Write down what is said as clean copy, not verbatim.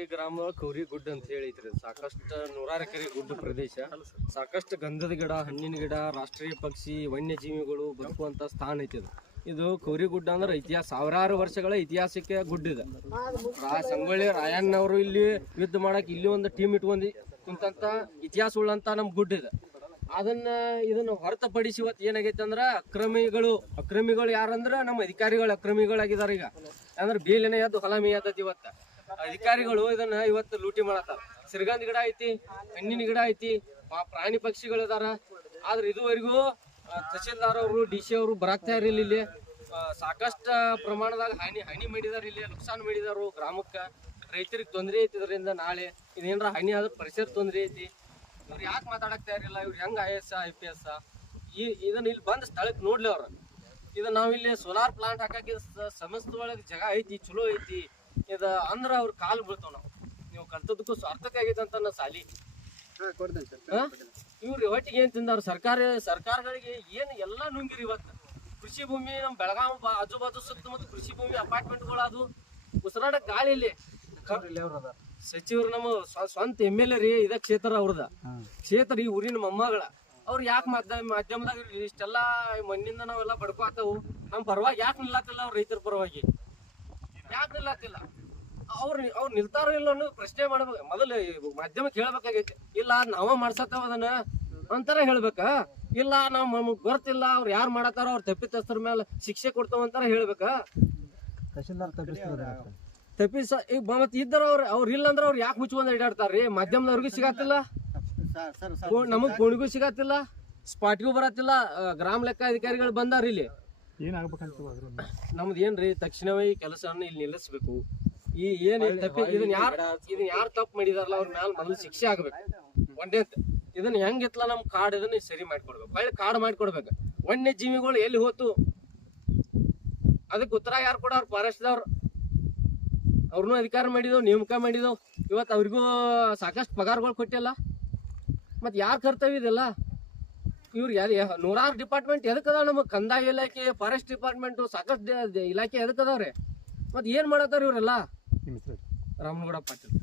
ಈ ಗ್ರಾಮ ಕೌರಿ ಗುಡ್ಡ ಅಂತ ಹೇಳಿದ್ರಿ. ಸಾಕಷ್ಟು ನೂರಾರು ಎಕರೆ ಗುಡ್ಡ ಪ್ರದೇಶ, ಸಾಕಷ್ಟು ಗಂಧದ ಗಿಡ, ಹಣ್ಣಿನ ಗಿಡ, ರಾಷ್ಟ್ರೀಯ ಪಕ್ಷಿ, ವನ್ಯಜೀವಿಗಳು ಬದುಕುವಂತ ಸ್ಥಾನ ಐತಿ. ಇದು ಕೌರಿ ಗುಡ್ಡ ಅಂದ್ರೆ ಇತಿಹಾಸ, ಸಾವಿರಾರು ವರ್ಷಗಳ ಇತಿಹಾಸಕ್ಕೆ ಗುಡ್ಡ ಇದೆ. ಸಂಗೊಳ್ಳಿ ರಾಯಣ್ಣವರು ಇಲ್ಲಿ ಯುದ್ಧ ಮಾಡಕ್ ಇಲ್ಲಿ ಒಂದು ಟೀಮ್ ಇಟ್ಕೊಂಡಿ ಕುಂತಂತ ಇತಿಹಾಸ ಉಳ್ಳಂತ ನಮ್ ಗುಡ್ಡ ಇದೆ. ಇದನ್ನ ಹೊರತುಪಡಿಸಿ ಇವತ್ತು ಏನಾಗೈತೆ ಅಂದ್ರ ಅಕ್ರಮಿಗಳು ಯಾರಂದ್ರ ನಮ್ಮ ಅಧಿಕಾರಿಗಳು ಅಕ್ರಮಿಗಳಾಗಿದಾರ. ಈಗ ಅಂದ್ರೆ ಬೇಲಿನ ಎದ್ದು ಹೊಲ ಮೇಯತೈತಿ. ಇವತ್ತ ಅಧಿಕಾರಿಗಳು ಇದನ್ನ ಇವತ್ತು ಲೂಟಿ ಮಾಡತ್ತಾರ. ಸಿರ್ಗಂದ್ ಗಿಡ ಐತಿ, ಹಣ್ಣಿನ ಗಿಡ ಐತಿ, ಪ್ರಾಣಿ ಪಕ್ಷಿಗಳು ಇದಾರ. ಆದ್ರೆ ಇದುವರೆಗೂ ತಹಶೀಲ್ದಾರ್ ಅವರು, DC ಅವರು ಬರಾಕ್ತಾ ಇರಲಿಲ್ಲ. ಇಲ್ಲಿ ಸಾಕಷ್ಟು ಪ್ರಮಾಣದಾಗ ಹಾನಿ ಮಾಡಿದಾರ. ಇಲ್ಲಿ ನುಕ್ಸಾನ್ ಮಾಡಿದಾರು ಗ್ರಾಮಕ್ಕ. ರೈತರಿಗೆ ತೊಂದರೆ ಐತಿ. ಇದರಿಂದ ನಾಳೆ ಇದೇನ್ರ ಹಾನಿ ಆದ್ರೆ ಪರಿಸರ ತೊಂದರೆ ಐತಿ. ಇವ್ರು ಯಾಕೆ ಮಾತಾಡಕ್ತಾ ಇರಲಿಲ್ಲ? ಇವ್ರು ಹೆಂಗ IAS IPS ಇದನ್ನ ಇಲ್ಲಿ ಬಂದ್ ಸ್ಥಳಕ್ಕೆ ನೋಡ್ಲಿ ಅವ್ರ. ಇದು ನಾವಿಲ್ಲಿ ಸೋಲಾರ್ ಪ್ಲಾಂಟ್ ಹಾಕಿ ಸಮಸ್ತ ಒಳಗೆ ಜಾಗ ಐತಿ, ಚಲೋ ಐತಿ. ಇದ ಅಂದ್ರ ಅವ್ರ ಕಾಲು ಬೀಳ್ತಾವ. ನೀವು ಕಲ್ತದಕ್ಕೂ ಸಾರ್ಥಕ ಆಗೈತೆ ಅಂತ ನಾ ಸಾಲಿ. ಇವ್ರು ಒಟ್ಟಿಗೆ ಏನ್ ತಿಂದಾರ? ಸರ್ಕಾರಗಳಿಗೆ ಏನ್ ಎಲ್ಲಾ ನುಂಗಿರಿ. ಇವತ್ತು ಕೃಷಿ ಭೂಮಿ ನಮ್ ಬೆಳಗಾವ್ ಆಜು ಬಾಜು ಸುತ್ತಮುತ್ತ ಕೃಷಿ ಭೂಮಿ, ಅಪಾರ್ಟ್ಮೆಂಟ್ಗಳು, ಅದು ಉಸಿರಾಡಕ್ ಗಾಳಿ ಇಲ್ಲಿ. ಸಚಿವರು ನಮ್ಮ ಸ್ವಂತ MLA ರೀ. ಇದ ಕ್ಷೇತ್ರ ಅವ್ರದ ಕ್ಷೇತ್ರ, ಈ ಊರಿನ ಮೊಮ್ಮಗಳ. ಅವ್ರು ಯಾಕೆ ಮಾಧ್ಯಮದಾಗ ಇಷ್ಟೆಲ್ಲಾ ಮಣ್ಣಿಂದ ನಾವೆಲ್ಲ ಬಡ್ಕೋತಾವು? ನಮ್ ಪರವಾಗಿ ಯಾಕೆ ನಿಲ್ಲತ್ತಿಲ್ಲ? ಅವ್ರ ರೈತರ ಪರವಾಗಿ ಯಾಕೆ ನಿಲ್ಲತ್ತಿಲ್ಲ? ಅವ್ರು ನಿಲ್ತಾರೋ ಇಲ್ಲ ಅನ್ನೋದು ಪ್ರಶ್ನೆ ಮಾಡ್ಬೇಕು. ಮೊದಲು ಮಾಧ್ಯಮಕ್ಕೆ ಹೇಳ್ಬೇಕಾಗೈತಿ. ಇಲ್ಲ ನಾವ ಮಾಡ್ಸತ್ತವ ಅದನ್ನ ಅಂತಾರ ಹೇಳ್ಬೇಕ. ಇಲ್ಲ ನಮಗ್ ಗೊತ್ತಿಲ್ಲ, ಅವ್ರು ಯಾರು ಮಾಡತ್ತಾರೋ ಅವ್ರ ತಪ್ಪಿತಸ್ಥರ ಮೇಲೆ ಶಿಕ್ಷೆ ಕೊಡ್ತಾವ ಅಂತಾರ ಹೇಳ್ಬೇಕ. ತಪ್ಪಿಸ ಈಗ ಮತ್ ಇದ್ದಾರ ಅವ್ರ ಇಲ್ಲ ಅಂದ್ರೆ ಅವ್ರು ಯಾಕೆ ಮುಚ್ಕೊಂಡ್ ಅಡ್ಡಾಡ್ತಾರ್ರಿ? ಮಾಧ್ಯಮದವ್ರಿಗೂ ಸಿಗತ್ತಿಲ್ಲ, ನಮಗ್ ಕೋಣಿಗೂ ಸಿಗತ್ತಿಲ್ಲ, ಸ್ಪಾಟ್ಗೂ ಬರತ್ತಿಲ್ಲ. ಗ್ರಾಮ ಲೆಕ್ಕಾಧಿಕಾರಿಗಳು ಬಂದಾರ. ಇಲ್ಲಿ ನಮ್ದು ಏನ್ರಿ ತಕ್ಷಣವೇ ಈ ಕೆಲಸವನ್ನು ಇಲ್ಲಿ ನಿಲ್ಲಿಸ್ಬೇಕು. ಇದನ್ನ ಯಾರು ತಪ್ಪು ಮಾಡಿದಾರಲ್ಲ ಅವ್ರ ಮ್ಯಾಲ ಮೊದಲು ಶಿಕ್ಷೆ ಆಗ್ಬೇಕು. ಒಂದೇ ಇದನ್ನ ಹೆಂಗಿತ್ಲ ನಮ್ ಕಾಡ್ ಇದನ್ನ ಸರಿ ಮಾಡ್ಕೊಡ್ಬೇಕು, ಒಳ್ಳೆ ಕಾಡ್ ಮಾಡ್ಕೊಡ್ಬೇಕು. ವನ್ಯ ಜೀವಿಗಳು ಎಲ್ಲಿ ಹೋತು ಅದಕ್ಕೆ ಉತ್ತರ ಯಾರು ಕೊಡ? ಅವ್ರ ಫಾರೆಸ್ಟ್ದವ್ರು. ಅವ್ರನ್ನೂ ಅಧಿಕಾರ ಮಾಡಿದವ್, ನೇಮಕ ಮಾಡಿದವ್. ಇವತ್ತು ಅವ್ರಿಗೂ ಸಾಕಷ್ಟು ಪಗಾರಗಳು ಕೊಟ್ಟಿಲ್ಲ. ಮತ್ ಯಾರು ಕರ್ತವ್ಯ ಇದೆಲ್ಲ? ಇವ್ರು ನೂರಾರು ಡಿಪಾರ್ಟ್ಮೆಂಟ್ ಎದಕ್ಕದಾವ? ನಮಗ್ ಕಂದಾಯ ಇಲಾಖೆ, ಫಾರೆಸ್ಟ್ ಡಿಪಾರ್ಟ್ಮೆಂಟ್, ಸಾಕಷ್ಟು ಇಲಾಖೆ ಎದಕ್ಕದಾವ್ರಿ? ಮತ್ ಏನ್ ಮಾಡತ್ತಾರ ಇವ್ರೆಲ್ಲ? ರಾಮನಗೌಡ ಪಾಟೀಲ್.